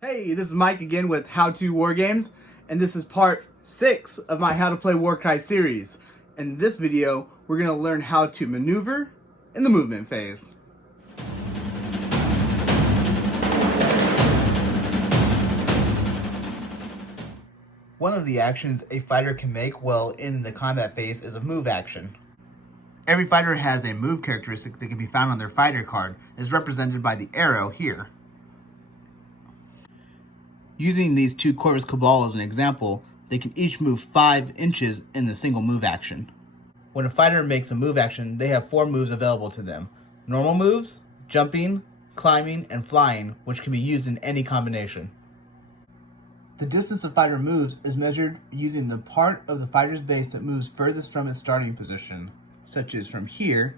Hey, this is Mike again with How to War Games, and this is part 6 of my How to Play Warcry series. In this video, we're going to learn how to maneuver in the movement phase. One of the actions a fighter can make while in the combat phase is a move action. Every fighter has a move characteristic that can be found on their fighter card, as represented by the arrow here. Using these two Corvus Cabal as an example, they can each move 5 inches in a single move action. When a fighter makes a move action, they have 4 moves available to them. Normal moves, jumping, climbing, and flying, which can be used in any combination. The distance a fighter moves is measured using the part of the fighter's base that moves furthest from its starting position, such as from here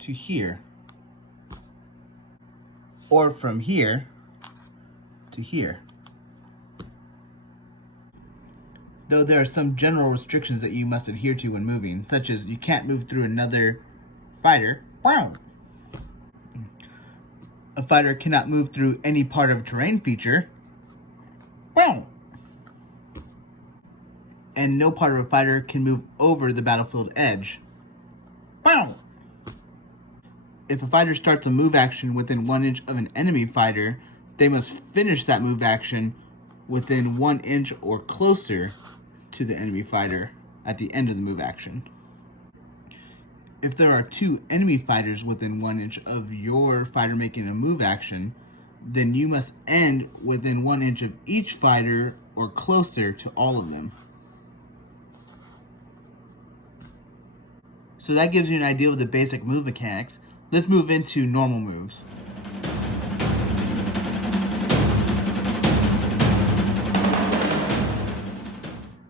to here, or from here to here. Though there are some general restrictions that you must adhere to when moving, such as you can't move through another fighter. A fighter cannot move through any part of a terrain feature. And no part of a fighter can move over the battlefield edge. If a fighter starts a move action within 1 inch of an enemy fighter, they must finish that move action within 1 inch or closer to the enemy fighter at the end of the move action. If there are 2 enemy fighters within 1 inch of your fighter making a move action, then you must end within 1 inch of each fighter or closer to all of them. So that gives you an idea of the basic move mechanics. Let's move into normal moves.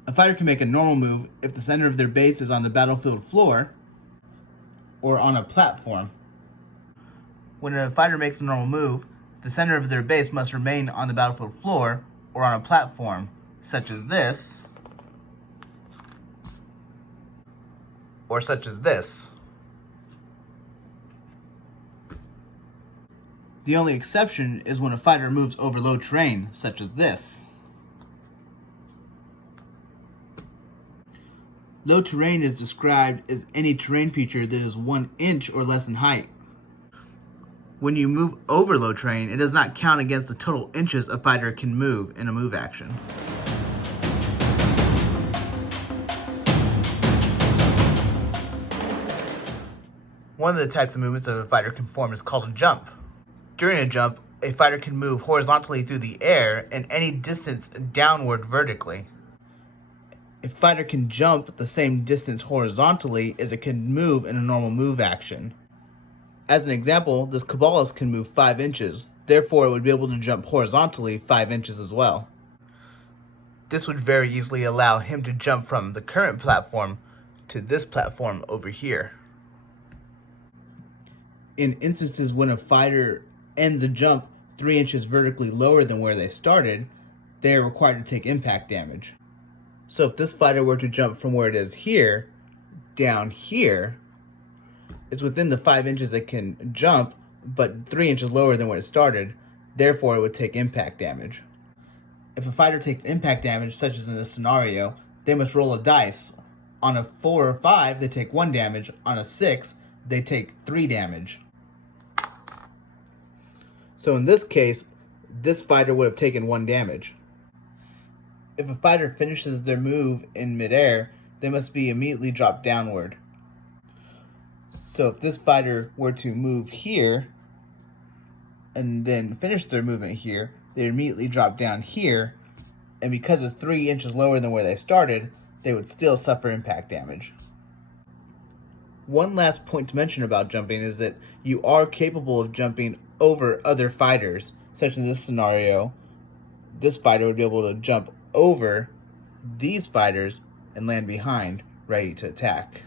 A fighter can make a normal move if the center of their base is on the battlefield floor or on a platform. When a fighter makes a normal move, the center of their base must remain on the battlefield floor or on a platform, such as this, or such as this. The only exception is when a fighter moves over low terrain, such as this. Low terrain is described as any terrain feature that is 1 inch or less in height. When you move over low terrain, it does not count against the total inches a fighter can move in a move action. One of the types of movements that a fighter can perform is called a jump. During a jump, a fighter can move horizontally through the air and any distance downward vertically. A fighter can jump the same distance horizontally as it can move in a normal move action. As an example, this Cabalist can move 5 inches, therefore it would be able to jump horizontally 5 inches as well. This would very easily allow him to jump from the current platform to this platform over here. In instances when a fighter ends a jump 3 inches vertically lower than where they started, they are required to take impact damage. So if this fighter were to jump from where it is here, down here, it's within the 5 inches it can jump, but 3 inches lower than where it started, therefore it would take impact damage. If a fighter takes impact damage, such as in this scenario, they must roll a dice. On a 4 or 5, they take 1 damage. On a 6, they take 3 damage. So in this case, this fighter would have taken 1 damage. If a fighter finishes their move in midair, they must be immediately dropped downward. So if this fighter were to move here and then finish their movement here, they immediately drop down here, and because it's 3 inches lower than where they started, they would still suffer impact damage. One last point to mention about jumping is that you are capable of jumping over other fighters, such as in this scenario. This fighter would be able to jump over these fighters and land behind, ready to attack.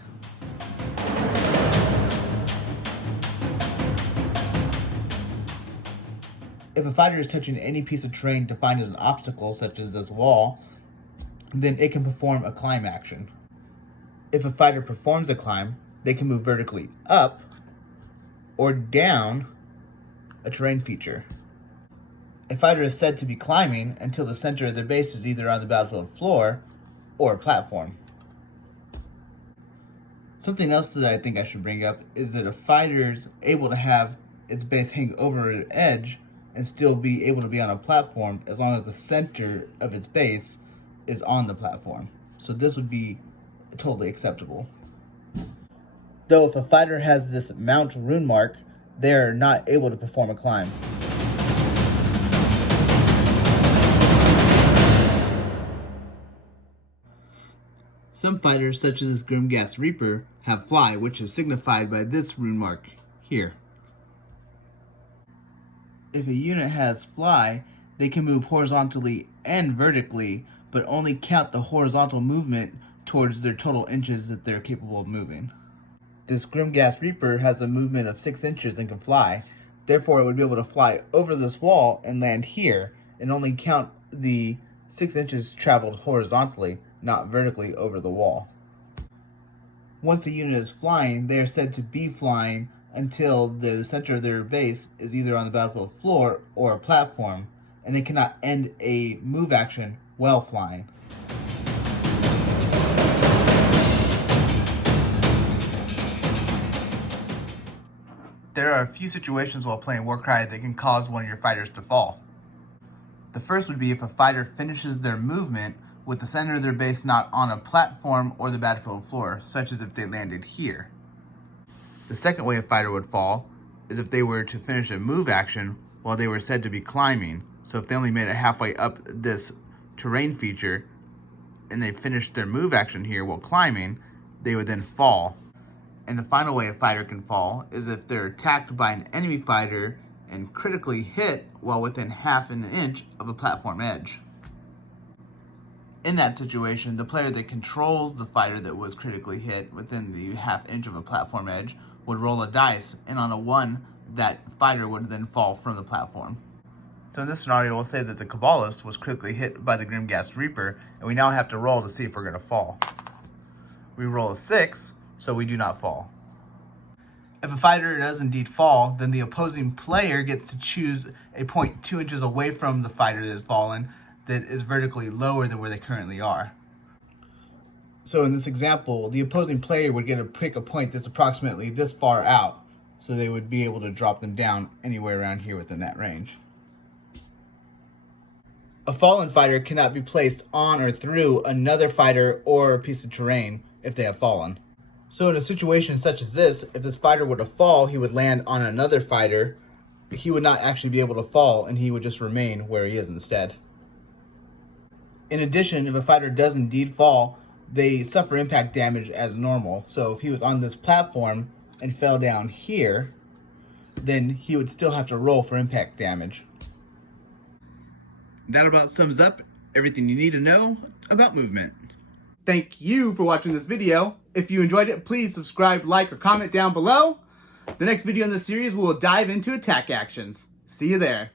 If a fighter is touching any piece of terrain defined as an obstacle, such as this wall, then it can perform a climb action. If a fighter performs a climb, they can move vertically up or down a terrain feature. A fighter is said to be climbing until the center of their base is either on the battlefield floor or a platform. Something else that I think I should bring up is that a fighter's able to have its base hang over an edge and still be able to be on a platform as long as the center of its base is on the platform. So this would be totally acceptable. Though if a fighter has this mount rune mark, they are not able to perform a climb. Some fighters, such as this Grimghast Reaper, have fly, which is signified by this rune mark here. If a unit has fly, they can move horizontally and vertically, but only count the horizontal movement towards their total inches that they're capable of moving. This Grimghast Reaper has a movement of 6 inches and can fly. Therefore, it would be able to fly over this wall and land here, and only count the 6 inches traveled horizontally, not vertically over the wall. Once a unit is flying, they are said to be flying until the center of their base is either on the battlefield floor or a platform, and they cannot end a move action while flying. There are a few situations while playing Warcry that can cause one of your fighters to fall. The first would be if a fighter finishes their movement with the center of their base not on a platform or the battlefield floor, such as if they landed here. The second way a fighter would fall is if they were to finish a move action while they were said to be climbing. So if they only made it halfway up this terrain feature and they finished their move action here while climbing, they would then fall. And the final way a fighter can fall is if they're attacked by an enemy fighter and critically hit while within half an inch of a platform edge. In that situation, the player that controls the fighter that was critically hit within the half inch of a platform edge would roll a dice, and on a 1, that fighter would then fall from the platform. So in this scenario, we'll say that the Kabbalist was critically hit by the Grimghast Reaper, and we now have to roll to see if we're going to fall. We roll a 6, so we do not fall. If a fighter does indeed fall, then the opposing player gets to choose a point 2 inches away from the fighter that has fallen that is vertically lower than where they currently are. So in this example, the opposing player would get to pick a point that's approximately this far out, so they would be able to drop them down anywhere around here within that range. A fallen fighter cannot be placed on or through another fighter or a piece of terrain if they have fallen. So in a situation such as this, if this fighter were to fall, he would land on another fighter. He would not actually be able to fall, and he would just remain where he is instead. In addition, if a fighter does indeed fall, they suffer impact damage as normal. So if he was on this platform and fell down here, then he would still have to roll for impact damage. That about sums up everything you need to know about movement. Thank you for watching this video. If you enjoyed it, please subscribe, like, or comment down below. The next video in this series will dive into attack actions. See you there.